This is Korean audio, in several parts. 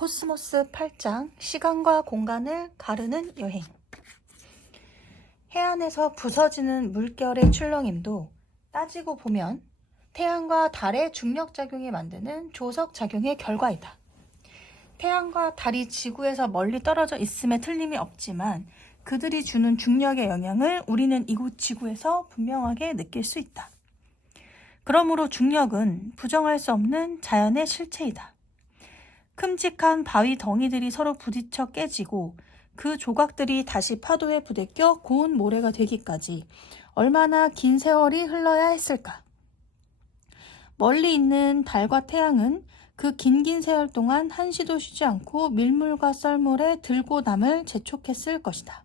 코스모스 8장 시간과 공간을 가르는 여행. 해안에서 부서지는 물결의 출렁임도 따지고 보면 태양과 달의 중력작용이 만드는 조석작용의 결과이다. 태양과 달이 지구에서 멀리 떨어져 있음에 틀림이 없지만 그들이 주는 중력의 영향을 우리는 이곳 지구에서 분명하게 느낄 수 있다. 그러므로 중력은 부정할 수 없는 자연의 실체이다. 큼직한 바위 덩이들이 서로 부딪혀 깨지고 그 조각들이 다시 파도에 부대껴 고운 모래가 되기까지 얼마나 긴 세월이 흘러야 했을까? 멀리 있는 달과 태양은 그 긴 세월 동안 한시도 쉬지 않고 밀물과 썰물에 들고 남을 재촉했을 것이다.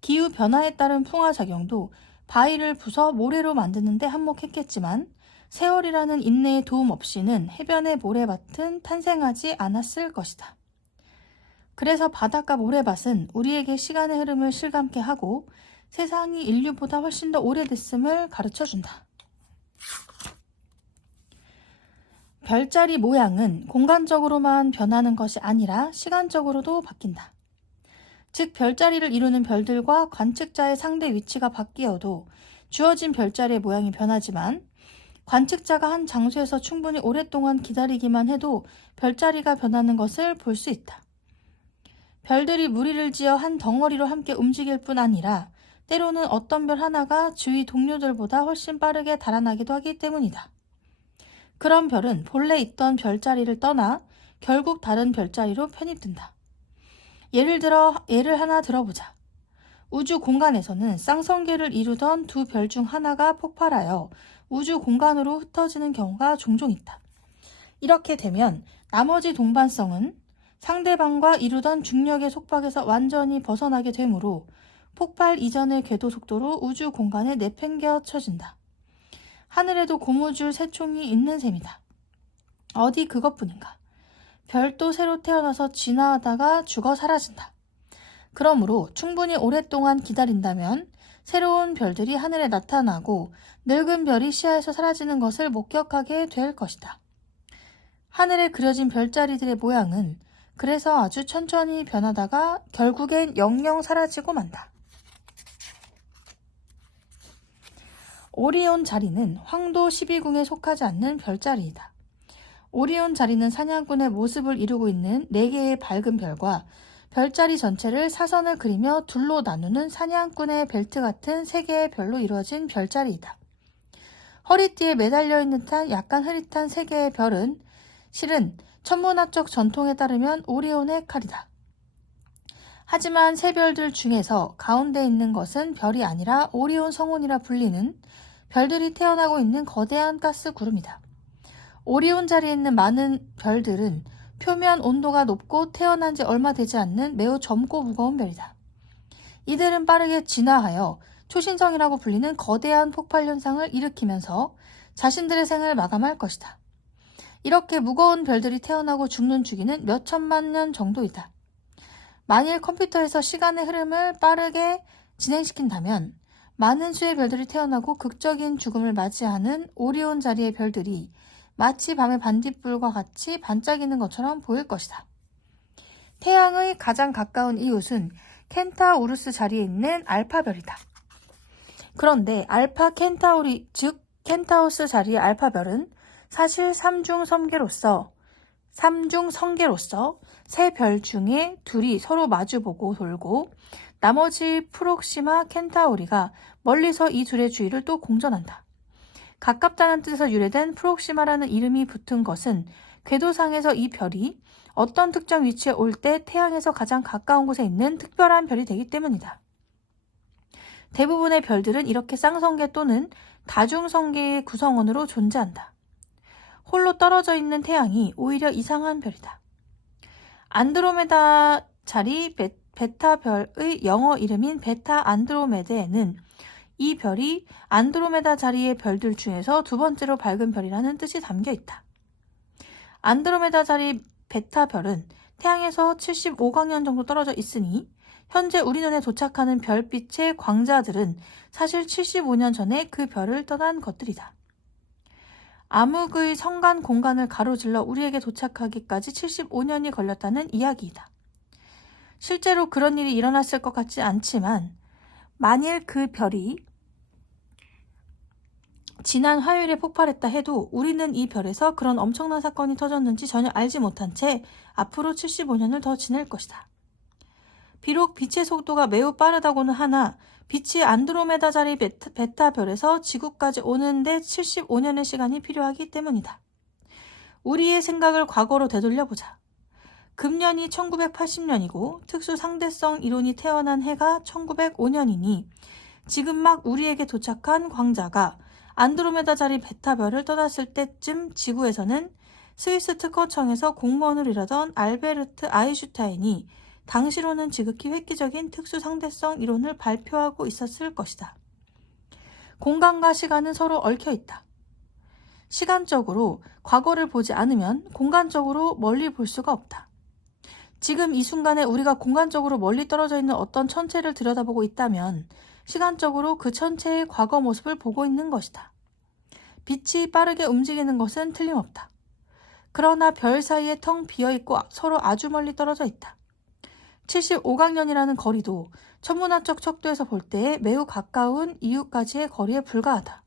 기후변화에 따른 풍화작용도 바위를 부숴 모래로 만드는 데 한몫했겠지만 세월이라는 인내의 도움 없이는 해변의 모래밭은 탄생하지 않았을 것이다. 그래서 바닷가 모래밭은 우리에게 시간의 흐름을 실감케 하고 세상이 인류보다 훨씬 더 오래됐음을 가르쳐준다. 별자리 모양은 공간적으로만 변하는 것이 아니라 시간적으로도 바뀐다. 즉 별자리를 이루는 별들과 관측자의 상대 위치가 바뀌어도 주어진 별자리의 모양이 변하지만 관측자가 한 장소에서 충분히 오랫동안 기다리기만 해도 별자리가 변하는 것을 볼 수 있다. 별들이 무리를 지어 한 덩어리로 함께 움직일 뿐 아니라 때로는 어떤 별 하나가 주위 동료들보다 훨씬 빠르게 달아나기도 하기 때문이다. 그런 별은 본래 있던 별자리를 떠나 결국 다른 별자리로 편입된다. 예를 하나 들어보자. 우주 공간에서는 쌍성계를 이루던 두 별 중 하나가 폭발하여 우주 공간으로 흩어지는 경우가 종종 있다. 이렇게 되면 나머지 동반성은 상대방과 이루던 중력의 속박에서 완전히 벗어나게 되므로 폭발 이전의 궤도 속도로 우주 공간에 내팽개쳐진다. 하늘에도 고무줄 새총이 있는 셈이다. 어디 그것뿐인가. 별도 새로 태어나서 진화하다가 죽어 사라진다. 그러므로 충분히 오랫동안 기다린다면 새로운 별들이 하늘에 나타나고 늙은 별이 시야에서 사라지는 것을 목격하게 될 것이다. 하늘에 그려진 별자리들의 모양은 그래서 아주 천천히 변하다가 결국엔 영영 사라지고 만다. 오리온 자리는 황도 12궁에 속하지 않는 별자리이다. 오리온 자리는 사냥꾼의 모습을 이루고 있는 4개의 밝은 별과 별자리 전체를 사선을 그리며 둘로 나누는 사냥꾼의 벨트 같은 3개의 별로 이루어진 별자리이다. 허리띠에 매달려 있는 듯한 약간 흐릿한 3개의 별은 실은 천문학적 전통에 따르면 오리온의 칼이다. 하지만 세 별들 중에서 가운데 있는 것은 별이 아니라 오리온 성운이라 불리는 별들이 태어나고 있는 거대한 가스 구름이다. 오리온 자리에 있는 많은 별들은 표면 온도가 높고 태어난 지 얼마 되지 않는 매우 젊고 무거운 별이다. 이들은 빠르게 진화하여 초신성이라고 불리는 거대한 폭발 현상을 일으키면서 자신들의 생을 마감할 것이다. 이렇게 무거운 별들이 태어나고 죽는 주기는 몇 천만 년 정도이다. 만일 컴퓨터에서 시간의 흐름을 빠르게 진행시킨다면 많은 수의 별들이 태어나고 극적인 죽음을 맞이하는 오리온 자리의 별들이 마치 밤의 반딧불과 같이 반짝이는 것처럼 보일 것이다. 태양의 가장 가까운 이웃은 켄타우루스 자리에 있는 알파별이다. 그런데 알파 켄타우리, 즉 켄타우스 자리의 알파별은 사실 삼중성계로서 세 별 중에 둘이 서로 마주보고 돌고 나머지 프록시마 켄타우리가 멀리서 이 둘의 주위를 또 공전한다. 가깝다는 뜻에서 유래된 프록시마라는 이름이 붙은 것은 궤도상에서 이 별이 어떤 특정 위치에 올 때 태양에서 가장 가까운 곳에 있는 특별한 별이 되기 때문이다. 대부분의 별들은 이렇게 쌍성계 또는 다중성계의 구성원으로 존재한다. 홀로 떨어져 있는 태양이 오히려 이상한 별이다. 안드로메다 자리 베타별의 영어 이름인 베타 안드로메데는 이 별이 안드로메다 자리의 별들 중에서 두 번째로 밝은 별이라는 뜻이 담겨 있다. 안드로메다 자리 베타별은 태양에서 75광년 정도 떨어져 있으니 현재 우리 눈에 도착하는 별빛의 광자들은 사실 75년 전에 그 별을 떠난 것들이다. 암흑의 성간 공간을 가로질러 우리에게 도착하기까지 75년이 걸렸다는 이야기이다. 실제로 그런 일이 일어났을 것 같지 않지만 만일 그 별이 지난 화요일에 폭발했다 해도 우리는 이 별에서 그런 엄청난 사건이 터졌는지 전혀 알지 못한 채 앞으로 75년을 더 지낼 것이다. 비록 빛의 속도가 매우 빠르다고는 하나 빛이 안드로메다 자리 베타 별에서 지구까지 오는데 75년의 시간이 필요하기 때문이다. 우리의 생각을 과거로 되돌려보자. 금년이 1980년이고 특수 상대성 이론이 태어난 해가 1905년이니 지금 막 우리에게 도착한 광자가 안드로메다 자리 베타별을 떠났을 때쯤 지구에서는 스위스 특허청에서 공무원을 일하던 알베르트 아인슈타인이 당시로는 지극히 획기적인 특수 상대성 이론을 발표하고 있었을 것이다. 공간과 시간은 서로 얽혀 있다. 시간적으로 과거를 보지 않으면 공간적으로 멀리 볼 수가 없다. 지금 이 순간에 우리가 공간적으로 멀리 떨어져 있는 어떤 천체를 들여다보고 있다면 시간적으로 그 천체의 과거 모습을 보고 있는 것이다. 빛이 빠르게 움직이는 것은 틀림없다. 그러나 별 사이에 텅 비어있고 서로 아주 멀리 떨어져 있다. 75강년이라는 거리도 천문학적 척도에서 볼 때에 매우 가까운 이유까지의 거리에 불과하다.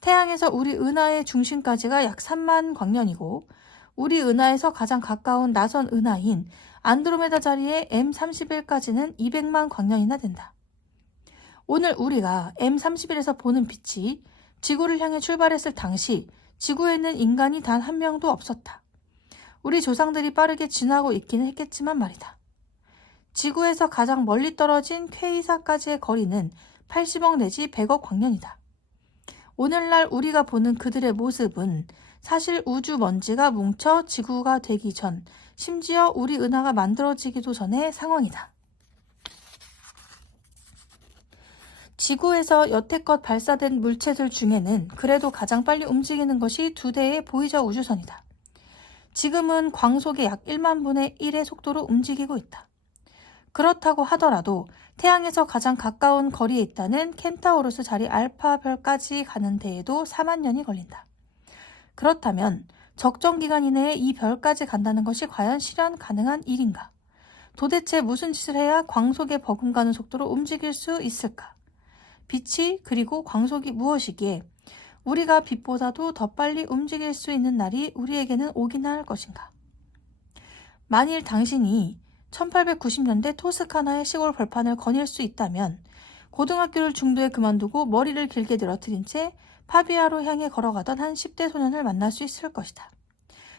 태양에서 우리 은하의 중심까지가 약 3만 광년이고 우리 은하에서 가장 가까운 나선 은하인 안드로메다 자리의 M31까지는 200만 광년이나 된다. 오늘 우리가 M31에서 보는 빛이 지구를 향해 출발했을 당시 지구에는 인간이 단 한 명도 없었다. 우리 조상들이 빠르게 지나고 있기는 했겠지만 말이다. 지구에서 가장 멀리 떨어진 퀘이사까지의 거리는 80억 내지 100억 광년이다. 오늘날 우리가 보는 그들의 모습은 사실 우주 먼지가 뭉쳐 지구가 되기 전, 심지어 우리 은하가 만들어지기도 전의 상황이다. 지구에서 여태껏 발사된 물체들 중에는 그래도 가장 빨리 움직이는 것이 2대의 보이저 우주선이다. 지금은 광속의 약 1만 분의 1의 속도로 움직이고 있다. 그렇다고 하더라도 태양에서 가장 가까운 거리에 있다는 켄타우로스 자리 알파별까지 가는 데에도 4만 년이 걸린다. 그렇다면 적정 기간 이내에 이 별까지 간다는 것이 과연 실현 가능한 일인가? 도대체 무슨 짓을 해야 광속에 버금가는 속도로 움직일 수 있을까? 빛이 그리고 광속이 무엇이기에 우리가 빛보다도 더 빨리 움직일 수 있는 날이 우리에게는 오기나 할 것인가? 만일 당신이 1890년대 토스카나의 시골 벌판을 거닐 수 있다면 고등학교를 중도에 그만두고 머리를 길게 늘어뜨린 채 파비아로 향해 걸어가던 한 10대 소년을 만날 수 있을 것이다.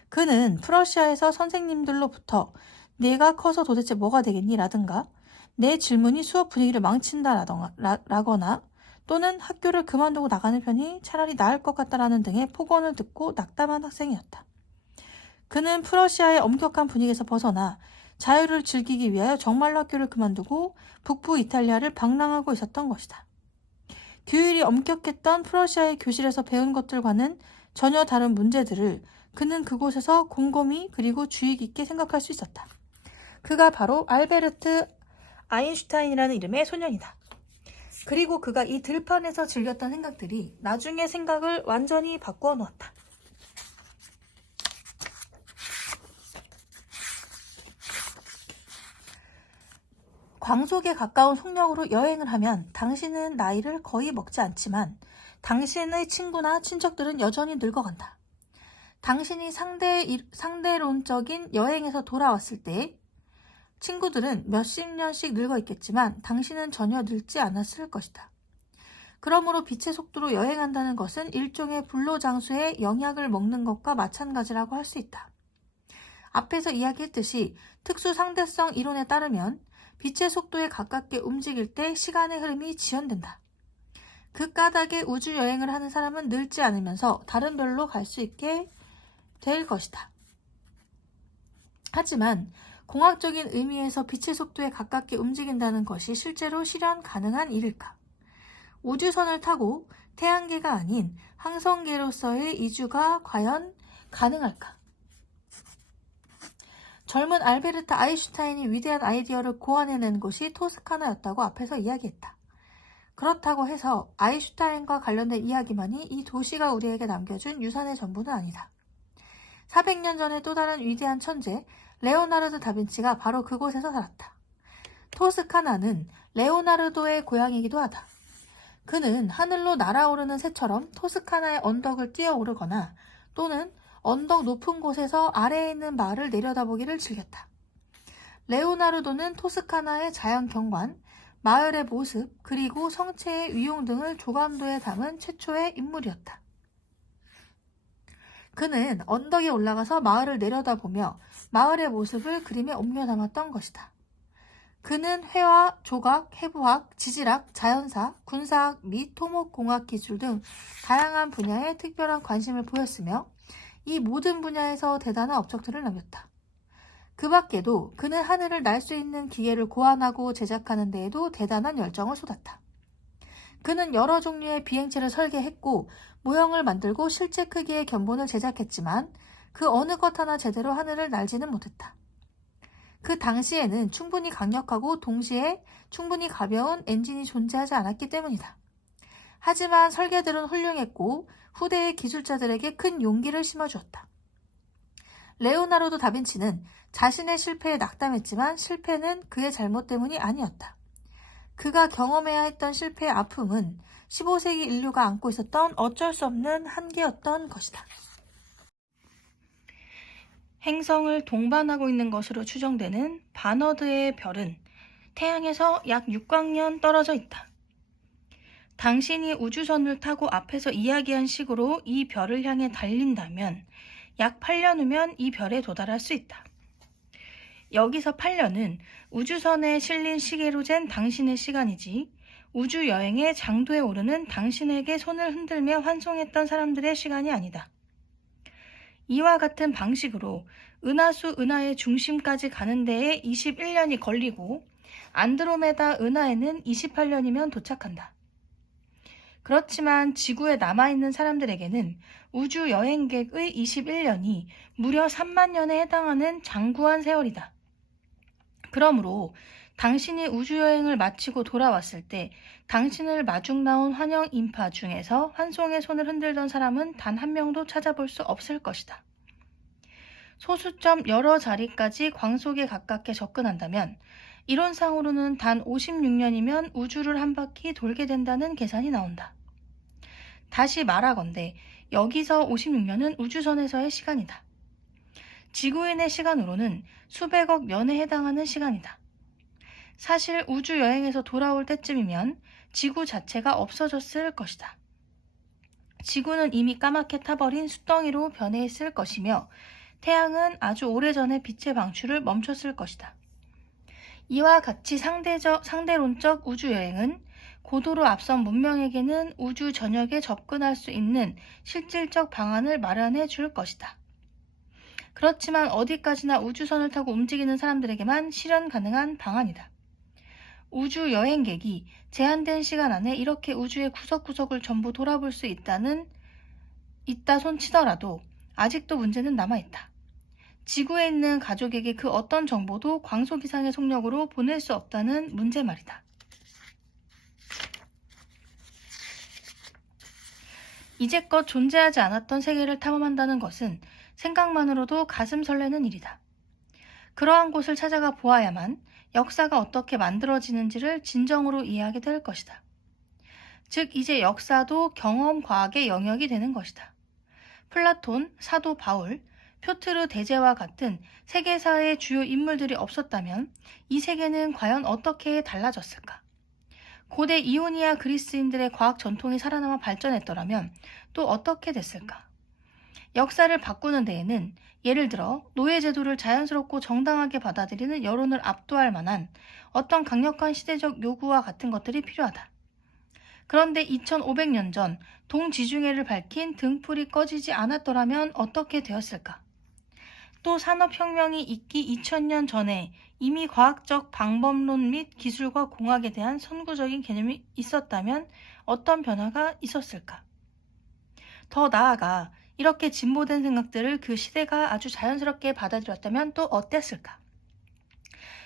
그는 프러시아에서 선생님들로부터 내가 커서 도대체 뭐가 되겠니? 라든가 내 질문이 수업 분위기를 망친다 라거나 또는 학교를 그만두고 나가는 편이 차라리 나을 것 같다라는 등의 폭언을 듣고 낙담한 학생이었다. 그는 프러시아의 엄격한 분위기에서 벗어나 자유를 즐기기 위하여 정말로 학교를 그만두고 북부 이탈리아를 방랑하고 있었던 것이다. 규율이 엄격했던 프러시아의 교실에서 배운 것들과는 전혀 다른 문제들을 그는 그곳에서 곰곰이 그리고 주의 깊게 생각할 수 있었다. 그가 바로 알베르트 아인슈타인이라는 이름의 소년이다. 그리고 그가 이 들판에서 즐겼던 생각들이 나중에 생각을 완전히 바꾸어 놓았다. 광속에 가까운 속력으로 여행을 하면 당신은 나이를 거의 먹지 않지만 당신의 친구나 친척들은 여전히 늙어간다. 당신이 상대론적인 여행에서 돌아왔을 때 친구들은 몇십 년씩 늙어 있겠지만 당신은 전혀 늙지 않았을 것이다. 그러므로 빛의 속도로 여행한다는 것은 일종의 불로장수의 영약을 먹는 것과 마찬가지라고 할 수 있다. 앞에서 이야기했듯이 특수 상대성 이론에 따르면 빛의 속도에 가깝게 움직일 때 시간의 흐름이 지연된다. 그 까닭에 우주 여행을 하는 사람은 늙지 않으면서 다른 별로 갈 수 있게 될 것이다. 하지만 공학적인 의미에서 빛의 속도에 가깝게 움직인다는 것이 실제로 실현 가능한 일일까? 우주선을 타고 태양계가 아닌 항성계로서의 이주가 과연 가능할까? 젊은 알베르트 아인슈타인이 위대한 아이디어를 고안해낸 곳이 토스카나였다고 앞에서 이야기했다. 그렇다고 해서 아인슈타인과 관련된 이야기만이 이 도시가 우리에게 남겨준 유산의 전부는 아니다. 400년 전에 또 다른 위대한 천재 레오나르도 다빈치가 바로 그곳에서 살았다. 토스카나는 레오나르도의 고향이기도 하다. 그는 하늘로 날아오르는 새처럼 토스카나의 언덕을 뛰어오르거나 또는 언덕 높은 곳에서 아래에 있는 마을을 내려다보기를 즐겼다. 레오나르도는 토스카나의 자연 경관, 마을의 모습, 그리고 성체의 위용 등을 조감도에 담은 최초의 인물이었다. 그는 언덕에 올라가서 마을을 내려다보며 마을의 모습을 그림에 옮겨 담았던 것이다. 그는 회화, 조각, 해부학, 지질학, 자연사, 군사학 및 토목공학 기술 등 다양한 분야에 특별한 관심을 보였으며 이 모든 분야에서 대단한 업적들을 남겼다. 그 밖에도 그는 하늘을 날 수 있는 기계를 고안하고 제작하는 데에도 대단한 열정을 쏟았다. 그는 여러 종류의 비행체를 설계했고 모형을 만들고 실제 크기의 견본을 제작했지만 그 어느 것 하나 제대로 하늘을 날지는 못했다. 그 당시에는 충분히 강력하고 동시에 충분히 가벼운 엔진이 존재하지 않았기 때문이다. 하지만 설계들은 훌륭했고 후대의 기술자들에게 큰 용기를 심어주었다. 레오나르도 다빈치는 자신의 실패에 낙담했지만 실패는 그의 잘못 때문이 아니었다. 그가 경험해야 했던 실패의 아픔은 15세기 인류가 안고 있었던 어쩔 수 없는 한계였던 것이다. 행성을 동반하고 있는 것으로 추정되는 바너드의 별은 태양에서 약 6광년 떨어져 있다. 당신이 우주선을 타고 앞에서 이야기한 식으로 이 별을 향해 달린다면 약 8년 후면 이 별에 도달할 수 있다. 여기서 8년은 우주선에 실린 시계로 잰 당신의 시간이지 우주여행의 장도에 오르는 당신에게 손을 흔들며 환송했던 사람들의 시간이 아니다. 이와 같은 방식으로 은하수 은하의 중심까지 가는 데에 21년이 걸리고 안드로메다 은하에는 28년이면 도착한다. 그렇지만 지구에 남아있는 사람들에게는 우주 여행객의 21년이 무려 3만 년에 해당하는 장구한 세월이다. 그러므로 당신이 우주여행을 마치고 돌아왔을 때 당신을 마중 나온 환영 인파 중에서 환송의 손을 흔들던 사람은 단 한 명도 찾아볼 수 없을 것이다. 소수점 여러 자리까지 광속에 가깝게 접근한다면 이론상으로는 단 56년이면 우주를 한 바퀴 돌게 된다는 계산이 나온다. 다시 말하건대 여기서 56년은 우주선에서의 시간이다. 지구인의 시간으로는 수백억 년에 해당하는 시간이다. 사실 우주여행에서 돌아올 때쯤이면 지구 자체가 없어졌을 것이다. 지구는 이미 까맣게 타버린 숫덩이로 변해 있을 것이며 태양은 아주 오래전에 빛의 방출을 멈췄을 것이다. 이와 같이 상대론적 우주여행은 고도로 앞선 문명에게는 우주 전역에 접근할 수 있는 실질적 방안을 마련해 줄 것이다. 그렇지만 어디까지나 우주선을 타고 움직이는 사람들에게만 실현 가능한 방안이다. 우주 여행객이 제한된 시간 안에 이렇게 우주의 구석구석을 전부 돌아볼 수 있다 손치더라도 아직도 문제는 남아있다. 지구에 있는 가족에게 그 어떤 정보도 광속 이상의 속력으로 보낼 수 없다는 문제 말이다. 이제껏 존재하지 않았던 세계를 탐험한다는 것은 생각만으로도 가슴 설레는 일이다. 그러한 곳을 찾아가 보아야만 역사가 어떻게 만들어지는지를 진정으로 이해하게 될 것이다. 즉 이제 역사도 경험 과학의 영역이 되는 것이다. 플라톤, 사도 바울, 표트르 대제와 같은 세계사의 주요 인물들이 없었다면 이 세계는 과연 어떻게 달라졌을까? 고대 이오니아 그리스인들의 과학 전통이 살아남아 발전했더라면 또 어떻게 됐을까? 역사를 바꾸는 데에는 예를 들어 노예제도를 자연스럽고 정당하게 받아들이는 여론을 압도할 만한 어떤 강력한 시대적 요구와 같은 것들이 필요하다. 그런데 2500년 전 동지중해를 밝힌 등불이 꺼지지 않았더라면 어떻게 되었을까? 또 산업혁명이 있기 2000년 전에 이미 과학적 방법론 및 기술과 공학에 대한 선구적인 개념이 있었다면 어떤 변화가 있었을까? 더 나아가 이렇게 진보된 생각들을 그 시대가 아주 자연스럽게 받아들였다면 또 어땠을까?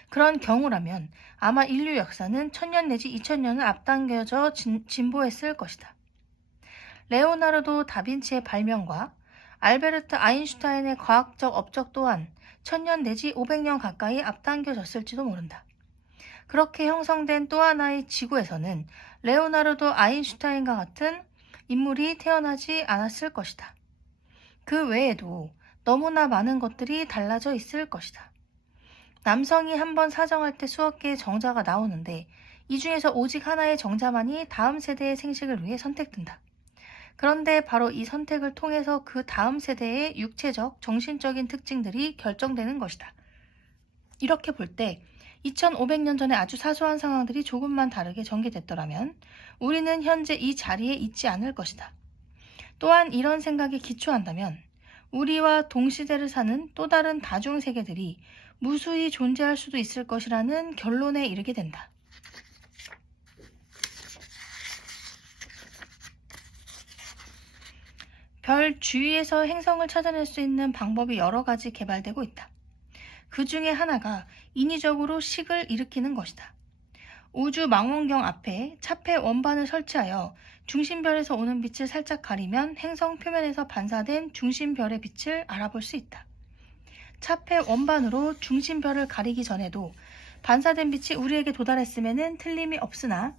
그런 경우라면 아마 인류 역사는 1000년 내지 2000년을 앞당겨져 진보했을 것이다. 레오나르도 다빈치의 발명과 알베르트 아인슈타인의 과학적 업적 또한 1000년 내지 500년 가까이 앞당겨졌을지도 모른다. 그렇게 형성된 또 하나의 지구에서는 레오나르도 아인슈타인과 같은 인물이 태어나지 않았을 것이다. 그 외에도 너무나 많은 것들이 달라져 있을 것이다. 남성이 한번 사정할 때 수억 개의 정자가 나오는데 이 중에서 오직 하나의 정자만이 다음 세대의 생식을 위해 선택된다. 그런데 바로 이 선택을 통해서 그 다음 세대의 육체적, 정신적인 특징들이 결정되는 것이다. 이렇게 볼 때 2500년 전에 아주 사소한 상황들이 조금만 다르게 전개됐더라면 우리는 현재 이 자리에 있지 않을 것이다. 또한 이런 생각에 기초한다면 우리와 동시대를 사는 또 다른 다중세계들이 무수히 존재할 수도 있을 것이라는 결론에 이르게 된다. 별 주위에서 행성을 찾아낼 수 있는 방법이 여러 가지 개발되고 있다. 그 중에 하나가 인위적으로 식을 일으키는 것이다. 우주 망원경 앞에 차폐 원반을 설치하여 중심별에서 오는 빛을 살짝 가리면 행성 표면에서 반사된 중심별의 빛을 알아볼 수 있다. 차폐 원반으로 중심별을 가리기 전에도 반사된 빛이 우리에게 도달했음에는 틀림이 없으나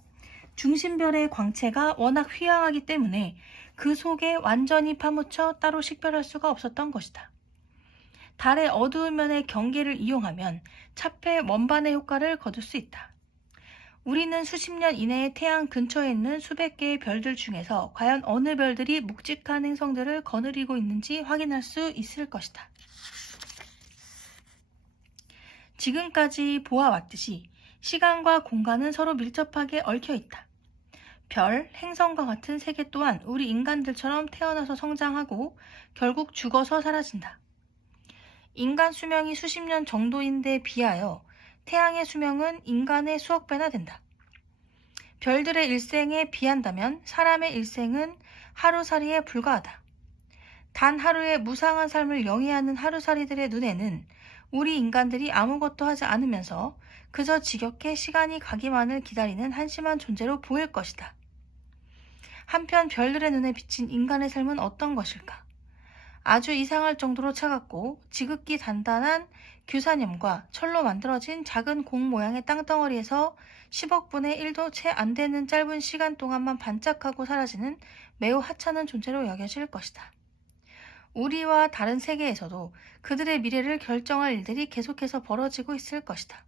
중심별의 광채가 워낙 휘황하기 때문에 그 속에 완전히 파묻혀 따로 식별할 수가 없었던 것이다. 달의 어두운 면의 경계를 이용하면 차폐 원반의 효과를 거둘 수 있다. 우리는 수십 년 이내에 태양 근처에 있는 수백 개의 별들 중에서 과연 어느 별들이 묵직한 행성들을 거느리고 있는지 확인할 수 있을 것이다. 지금까지 보아왔듯이 시간과 공간은 서로 밀접하게 얽혀 있다. 별, 행성과 같은 세계 또한 우리 인간들처럼 태어나서 성장하고 결국 죽어서 사라진다. 인간 수명이 수십 년 정도인데 비하여 태양의 수명은 인간의 수억 배나 된다. 별들의 일생에 비한다면 사람의 일생은 하루살이에 불과하다. 단 하루의 무상한 삶을 영위하는 하루살이들의 눈에는 우리 인간들이 아무것도 하지 않으면서 그저 지겹게 시간이 가기만을 기다리는 한심한 존재로 보일 것이다. 한편 별들의 눈에 비친 인간의 삶은 어떤 것일까? 아주 이상할 정도로 차갑고 지극히 단단한 규산염과 철로 만들어진 작은 공 모양의 땅덩어리에서 10억 분의 1도 채 안 되는 짧은 시간 동안만 반짝하고 사라지는 매우 하찮은 존재로 여겨질 것이다. 우리와 다른 세계에서도 그들의 미래를 결정할 일들이 계속해서 벌어지고 있을 것이다.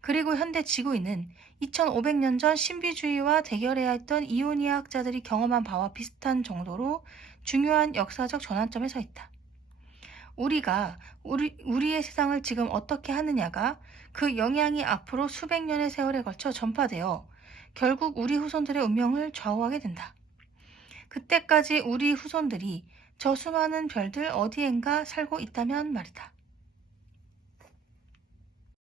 그리고 현대 지구인은 2500년 전 신비주의와 대결해야 했던 이오니아 학자들이 경험한 바와 비슷한 정도로 중요한 역사적 전환점에 서 있다. 우리가 우리의 세상을 지금 어떻게 하느냐가 그 영향이 앞으로 수백 년의 세월에 걸쳐 전파되어 결국 우리 후손들의 운명을 좌우하게 된다. 그때까지 우리 후손들이 저 수많은 별들 어디엔가 살고 있다면 말이다.